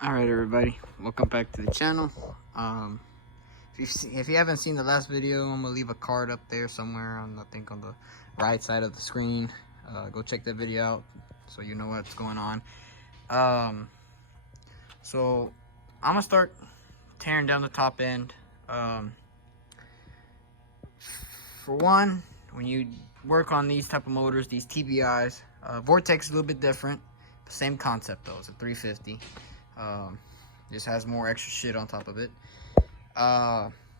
Alright everybody, welcome back to the channel. If you haven't seen the last video, I'm gonna leave a card up there somewhere on, I think, on the right side of the screen. Go check that video out so you know what's going on. So I'm gonna start tearing down the top end. For one, when you work on these type of motors, these TBIs, Vortex is a little bit different. The same concept though, it's a 350. Just has more extra shit on top of it.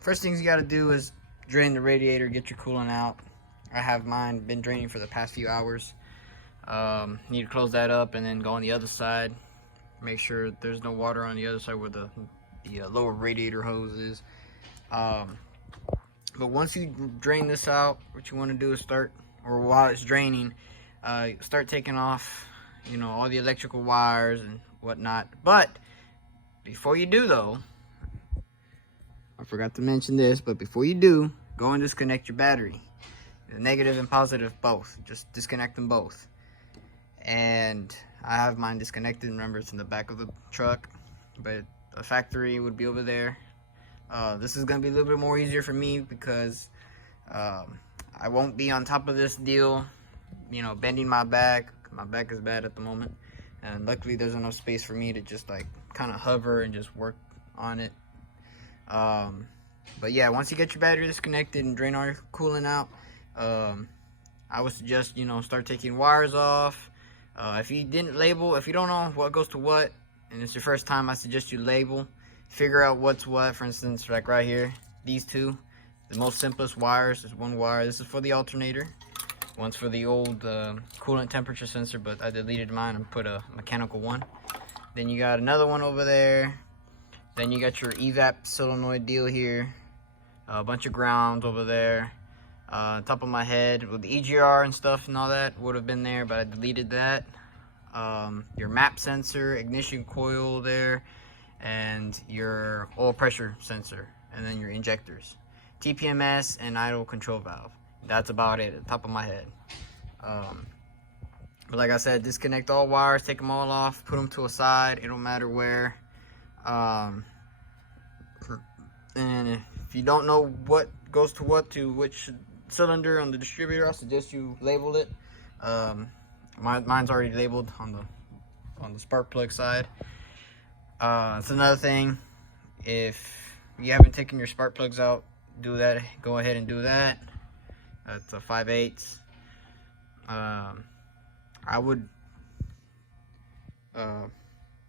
First things you gotta do is drain the radiator, get your coolant out. I have mine been draining for the past few hours. Need to close that up and then go on the other side. Make sure there's no water on the other side where the lower radiator hose is. But once you drain this out, what you want to do is start, or while it's draining, start taking off, all the electrical wires and whatnot. But before you do though, I forgot to mention this, but before you do, go and disconnect your battery. The negative and positive both. Just disconnect them both. And I have mine disconnected. Remember, it's in the back of the truck, but the factory would be over there. This is going to be a little bit more easier for me because I won't be on top of this deal, bending my back. My back is bad at the moment. And luckily there's enough space for me to just like kind of hover and just work on it. But yeah, once you get your battery disconnected and drain all your coolant out, I would suggest, start taking wires off. If you didn't label, if you don't know what goes to what, and it's your first time, I suggest you label. Figure out what's what. For instance, like right here, these two, the most simplest wires. There's one wire. This is for the alternator. One's for the old coolant temperature sensor, but I deleted mine and put a mechanical one. Then you got another one over there. Then you got your evap solenoid deal here. A bunch of grounds over there. Top of my head with the EGR and stuff and all that would have been there, but I deleted that. Your map sensor, ignition coil there, and your oil pressure sensor, and then your injectors, TPMS, and idle control valve. That's about it at the top of my head. But like I said, disconnect all wires, take them all off, put them to a side. It don't matter where. And if you don't know what goes to what, to which cylinder on the distributor, I suggest you label it. Mine's already labeled on the spark plug side. It's another thing, if you haven't taken your spark plugs out, do that. Go ahead and do that. That's a 5/8. I would, but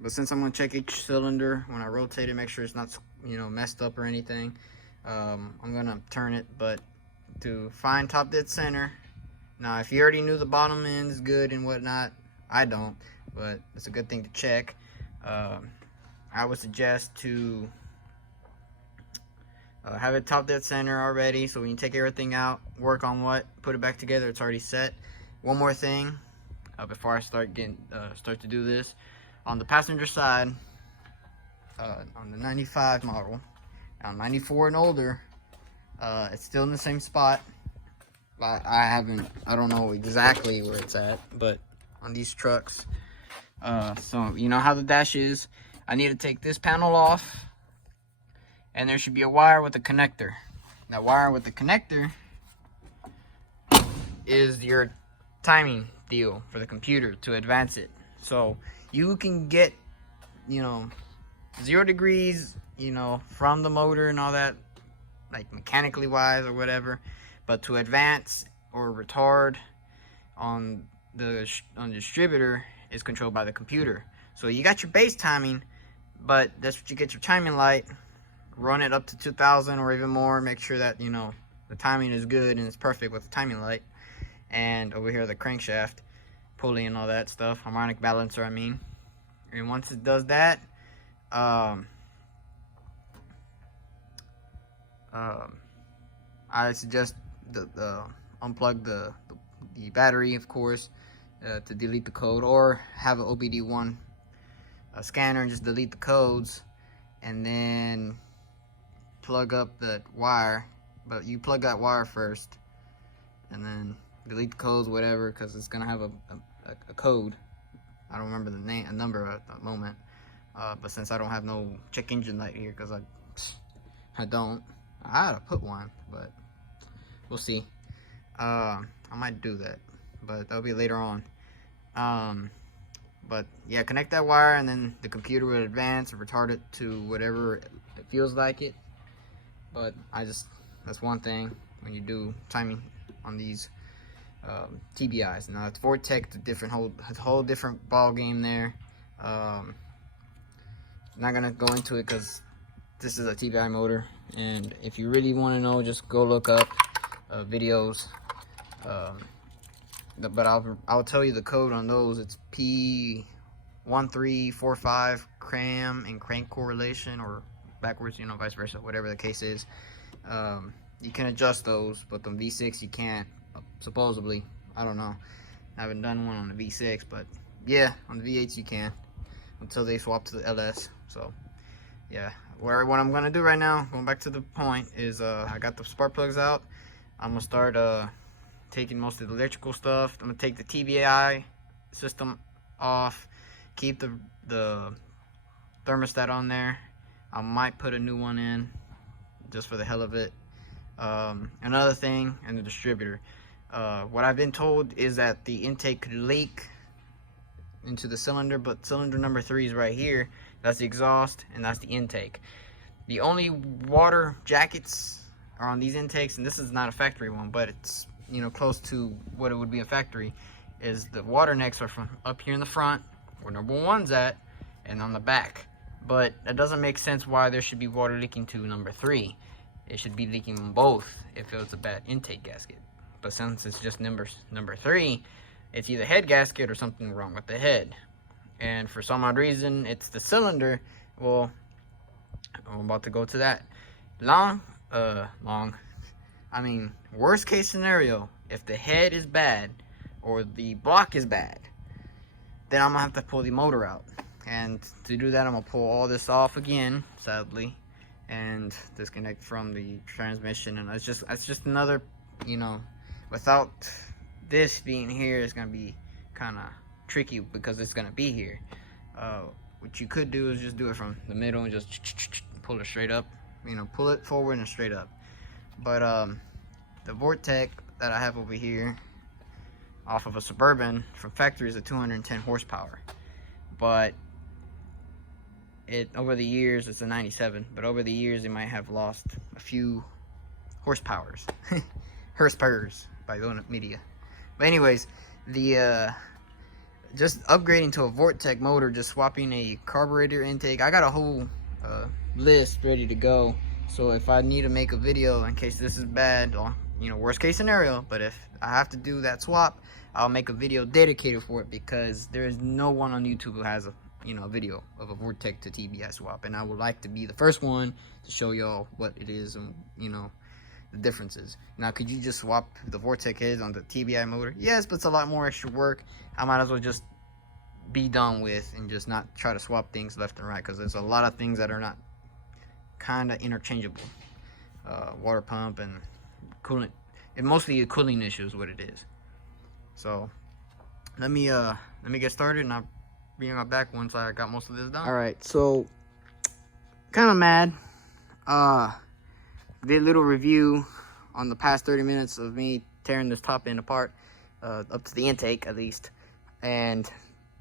since I'm gonna check each cylinder when I rotate it, make sure it's not, messed up or anything. I'm gonna turn it, but to find top dead center. Now, if you already knew the bottom end is good and whatnot, I don't, but it's a good thing to check. I would suggest to have it top dead center already, so when you take everything out, work on put it back together, it's already set. One more thing before I start to do this, on the passenger side, on the 95 model, on 94 and older, it's still in the same spot. I don't know exactly where it's at, but on these trucks, so you know how the dash is. I need to take this panel off, and there should be a wire with a connector. That wire with the connector is your timing deal for the computer to advance it. So you can get, 0 degrees, from the motor and all that, like mechanically wise or whatever. But to advance or retard on the distributor is controlled by the computer. So you got your base timing, but that's what you get your timing light. Run it up to 2000 or even more. Make sure that, the timing is good and it's perfect with the timing light. And over here, the crankshaft, pulley and all that stuff. Harmonic balancer, I mean. And once it does that, I suggest unplug the battery, of course, to delete the code, or have an OBD1 scanner and just delete the codes, and then plug up the wire. But you plug that wire first, and then delete the codes, whatever, because it's gonna have a code. I don't remember the name, a number at the moment, But since I don't have no check engine light here, because I don't, I ought to put one, but we'll see. I might do that, but that'll be later on. But yeah, connect that wire, and then the computer will advance and retard it to whatever it feels like it. But that's one thing when you do timing on these TBIs. Now it's Vortex, a whole different ball game there. Not gonna go into it because this is a TBI motor, and if you really want to know, just go look up videos. But I'll tell you the code on those. It's P1345 cram and crank correlation, or backwards, you know, vice versa, whatever the case is. You can adjust those, but the V6 you can't, supposedly. I don't know. I haven't done one on the V6, but yeah, on the V8s you can, until they swap to the LS. So yeah, what I'm gonna do right now, going back to the point, is I got the spark plugs out. I'm gonna start taking most of the electrical stuff. I'm gonna take the TBI system off, keep the thermostat on there. I might put a new one in just for the hell of it. Another thing, and the distributor. What I've been told is that the intake could leak into the cylinder, but cylinder number 3 is right here. That's the exhaust, and that's the intake. The only water jackets are on these intakes, and this is not a factory one, but it's, you know, close to what it would be a factory. Is the water necks are from up here in the front, where number 1's at, and on the back. But that doesn't make sense why there should be water leaking to number 3. It should be leaking on both if it was a bad intake gasket. But since it's just number 3, it's either head gasket or something wrong with the head. And for some odd reason, it's the cylinder. Well, I'm about to go to that. I mean, worst case scenario, if the head is bad or the block is bad, then I'm gonna have to pull the motor out. And to do that, I'm gonna pull all this off again, sadly, and disconnect from the transmission. And it's just another, you know, without this being here, it's gonna be kind of tricky because it's gonna be here. What you could do is just do it from the middle and just pull it straight up, you know, pull it forward and straight up. But the Vortex that I have over here off of a Suburban from factory is a 210 horsepower, but over the years, it's a 97, but over the years it might have lost a few horsepowers by the media. But anyways, the just upgrading to a Vortex motor, just swapping a carburetor intake. I got a whole list ready to go, so if I need to make a video in case this is bad, or, you know, worst case scenario, but if I have to do that swap, I'll make a video dedicated for it, because there is no one on YouTube who has a, you know, a video of a Vortex to TBI swap, and I would like to be the first one to show y'all what it is and, you know, the differences. Now, could you just swap the Vortex heads on the TBI motor? Yes, but it's a lot more extra work. I might as well just be done with and just not try to swap things left and right, because there's a lot of things that are not kind of interchangeable. Water pump and coolant, and mostly a cooling issue is what it is. So let me get started, and I'll bring it back once I got most of this done. All right, so kind of mad. Did a little review on the past 30 minutes of me tearing this top end apart, up to the intake at least, and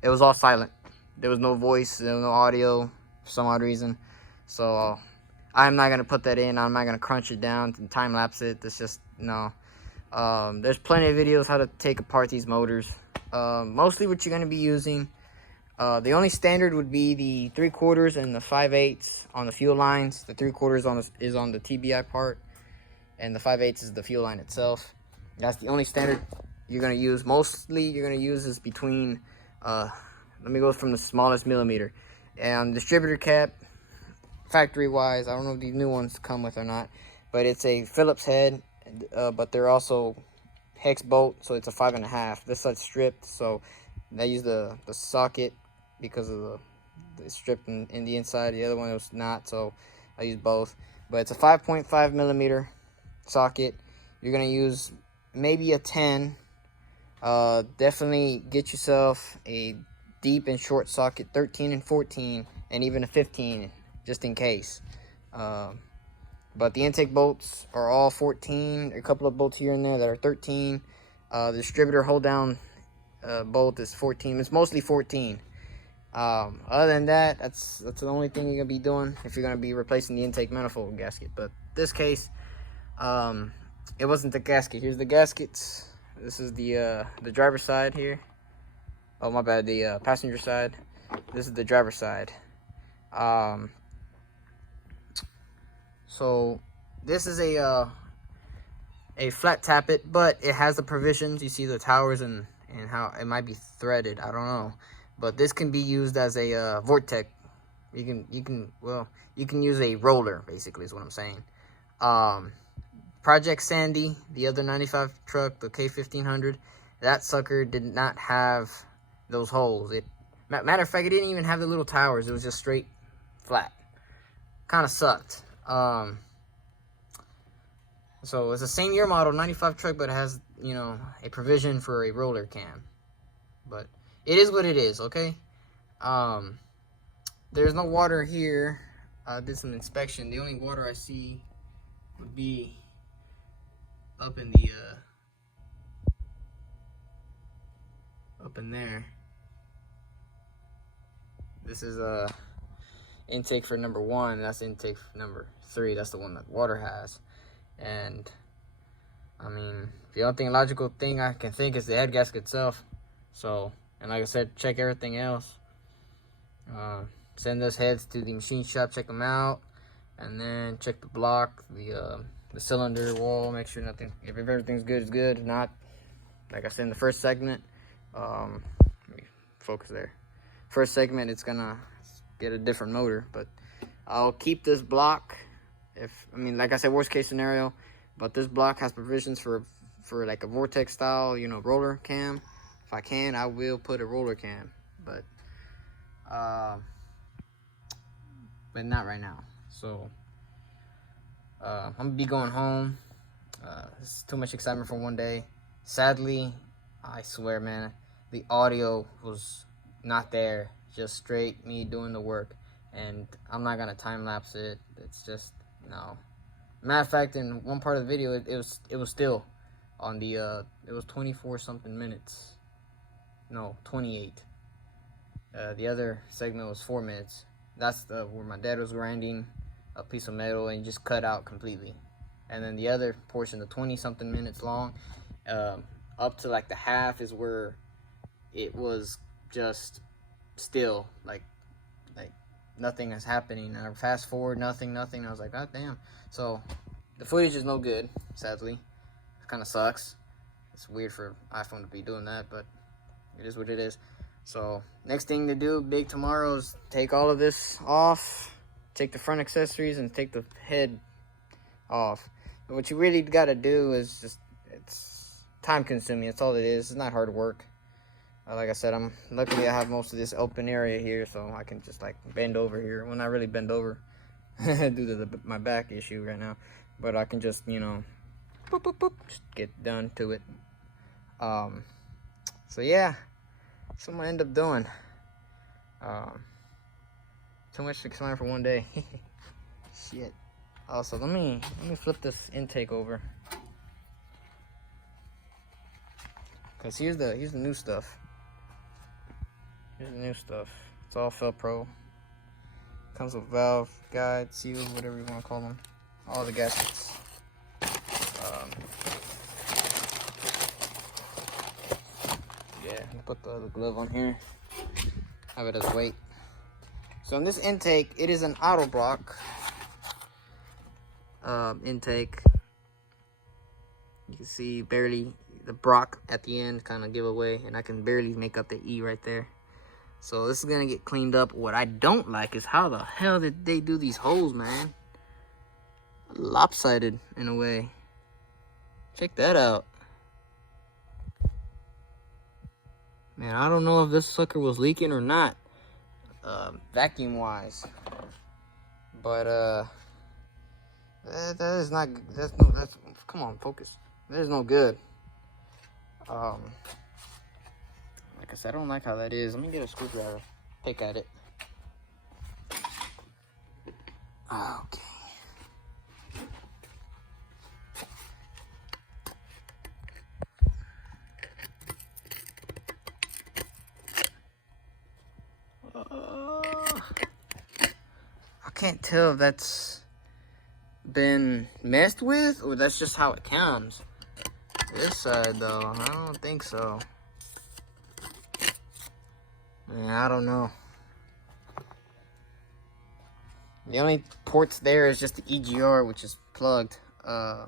it was all silent. There was no voice, there was no audio for some odd reason. So I'm not gonna put that in. I'm not gonna crunch it down and time lapse it. It's just no. There's plenty of videos how to take apart these motors. Mostly what you're gonna be using. The only standard would be the 3/4 and the 5/8 on the fuel lines. The 3/4 is on the TBI part, and the 5/8 is the fuel line itself. That's the only standard you're gonna use. Mostly you're gonna use is between, let me go from the smallest millimeter. And distributor cap, factory wise, I don't know if these new ones come with or not, but it's a Phillips head, but they're also hex bolt, so it's a 5.5. This side's stripped, so I use the socket because of the strip in the inside. The other one was not, so I use both. But it's a 5.5 millimeter socket. You're gonna use maybe a 10. Definitely get yourself a deep and short socket, 13 and 14, and even a 15 just in case. But the intake bolts are all 14. A couple of bolts here and there that are 13. The distributor hold down bolt is 14. It's mostly 14. Other than that, that's the only thing you're gonna be doing if you're gonna be replacing the intake manifold gasket. But this case, it wasn't the gasket. Here's the gaskets. This is the driver's side here. Oh my bad, the passenger side. This is the driver's side. So this is a flat tappet, but it has the provisions. You see the towers and how it might be threaded. I don't know, but this can be used as a vortex. You can use a roller, basically is what I'm saying. Project Sandy, the other 95 truck, the K1500, that sucker did not have those holes. Matter of fact, it didn't even have the little towers. It was just straight flat. Kind of sucked. So it's the same year model 95 truck, but it has, you know, a provision for a roller cam. But it is what it is, okay? There's no water here. I did some inspection. The only water I see would be up in the up in there. This is intake for number 1. That's intake for number 3. That's the one that water has. And I mean, the only logical thing I can think is the head gasket itself. So, and like I said, check everything else. Send those heads to the machine shop, check them out, and then check the block, the cylinder wall, make sure nothing, if everything's good, it's good. If not, like I said in the first segment, let me focus there. First segment, it's gonna get a different motor, but I'll keep this block. Like I said, worst case scenario, but this block has provisions for like a vortex style, you know, roller cam. If I can, I will put a roller cam, but not right now. So I'm gonna be going home. It's too much excitement for one day. Sadly, I swear, man, the audio was not there. Just straight me doing the work, and I'm not gonna time lapse it. It's just no. Matter of fact, in one part of the video, it was still on the it was 24 something minutes. No, 28. The other segment was 4 minutes. That's where my dad was grinding a piece of metal and just cut out completely. And then the other portion, the 20 something minutes long, up to like the half is where it was just still like nothing is happening. And I fast forward, nothing. I was like, God damn. So the footage is no good, sadly. It kind of sucks. It's weird for iPhone to be doing that, but it is what it is. So next thing to do, big tomorrow, is take all of this off, take the front accessories, and take the head off. But what you really got to do is just, it's time consuming. That's all it is. It's not hard work. Like I said, luckily I have most of this open area here, so I can just like bend over here. Well, not really bend over due to my back issue right now, but I can just, you know, boop, boop, boop, just get done to it. So yeah, that's what I'm gonna end up doing. Too much to explain for one day. Shit. Also, let me flip this intake over, cause here's the new stuff. Here's the new stuff. It's all Felpro. Comes with valve, guide, seal, whatever you want to call them. All the gaskets. Yeah, I'll put the other glove on here. Have it as weight. So in this intake, it is an auto block intake. You can see barely the Brock at the end kind of give away, and I can barely make up the E right there. So this is gonna get cleaned up. What I don't like is how the hell did they do these holes, man? Lopsided in a way. Check that out. Man, I don't know if this sucker was leaking or not, vacuum wise. But that is not, come on, focus. That is no good. Like I said, I don't like how that is. Let me get a screwdriver, pick at it. Okay. I can't tell if that's been messed with or that's just how it comes. This side though, I don't think so. Yeah, I don't know. The only ports there is just the EGR, which is plugged. I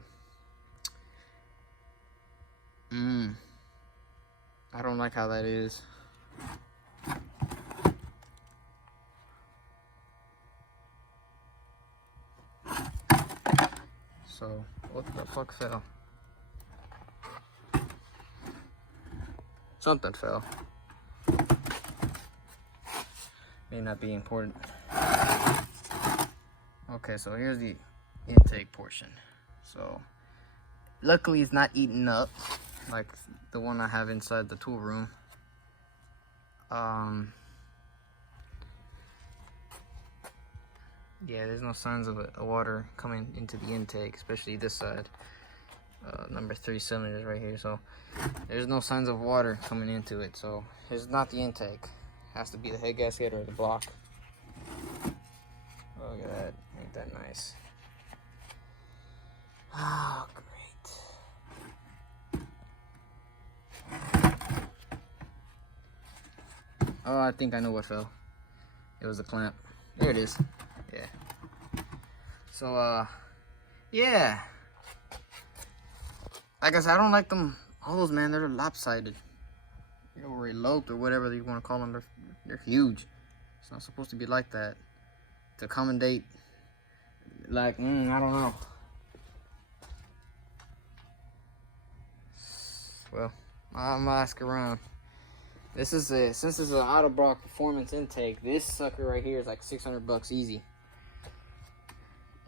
don't like how that is. So, what the fuck fell? Something fell. May not be important. Okay, so here's the intake portion. So, luckily it's not eaten up like the one I have inside the tool room. Yeah, there's no signs of water coming into the intake, especially this side. Number 3 cylinders right here, so there's no signs of water coming into it, so it's not the intake. It has to be the head gasket or the block. Oh, look at that. Ain't that nice? Oh, great. Oh, I think I know what fell. It was the clamp. There it is. Yeah. So, yeah. Like I said, I don't like them holes, man. They're lopsided. You know, or eloped or whatever you want to call them. They're huge. It's not supposed to be like that. To accommodate, like, I don't know. Well, I'm gonna ask around. Since this is an Autobrock performance intake, this sucker right here is like $600 easy.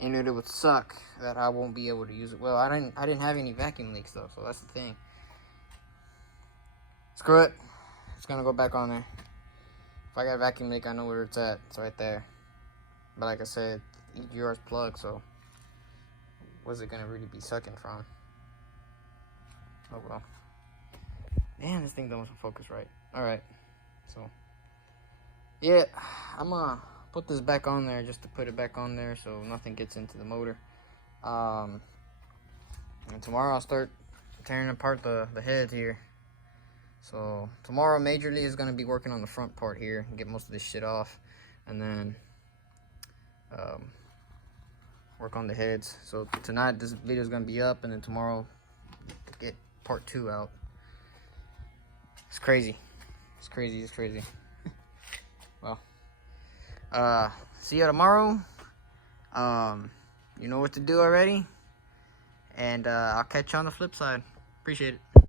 And it would suck that I won't be able to use it. Well, I didn't have any vacuum leaks though, so that's the thing. Screw it. It's gonna go back on there. If I got a vacuum leak, I know where it's at. It's right there. But like I said, EGR's plugged, so what's it gonna really be sucking from? Oh well. Damn, this thing don't focus right. Alright. So yeah, I'm gonna put this back on there just to put it back on there so nothing gets into the motor. And tomorrow I'll start tearing apart the head here. So tomorrow majorly is gonna be working on the front part here and get most of this shit off, and then work on the heads. So tonight this video is gonna be up, and then tomorrow get part 2 out. It's crazy. It's crazy. It's crazy. Well, see you tomorrow. You know what to do already, and I'll catch you on the flip side. Appreciate it.